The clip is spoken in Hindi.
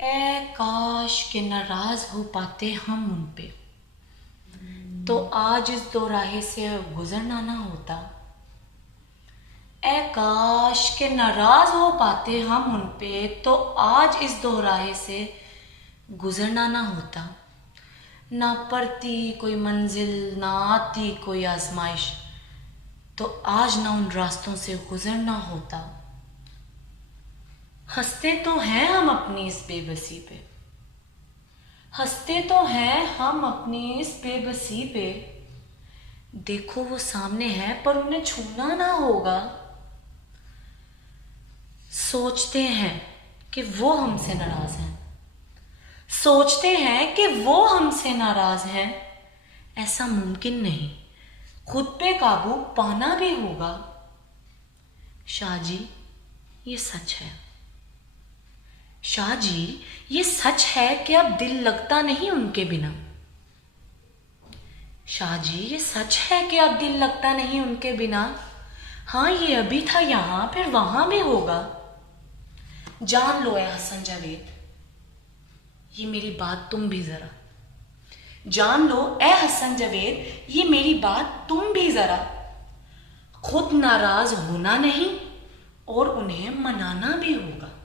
ए काश के नाराज हो पाते हम उन पे, तो आज इस दोराहे से गुजरना ना होता। ए काश के नाराज हो पाते हम उन पे, तो आज इस दोराहे से गुजरना ना होता। ना पड़ती कोई मंजिल, ना आती कोई आजमाइश, तो आज ना उन रास्तों से गुजरना होता। हंसते तो हैं हम अपनी इस बेबसी पे, हंसते तो हैं हम अपनी इस बेबसी पे। देखो वो सामने है पर उन्हें छूना ना होगा। सोचते हैं कि वो हमसे नाराज हैं, सोचते हैं कि वो हमसे नाराज हैं। ऐसा मुमकिन नहीं, खुद पे काबू पाना भी होगा। शाह जी ये सच है, शाह जी ये सच है कि अब दिल लगता नहीं उनके बिना। शाह जी ये सच है कि अब दिल लगता नहीं उनके बिना। हाँ ये अभी था यहाँ फिर वहां भी होगा। जान लो ए हसन जावेद, ये मेरी बात तुम भी जरा जान लो। ए हसन जावेद ये मेरी बात तुम भी जरा। खुद नाराज होना नहीं और उन्हें मनाना भी होगा।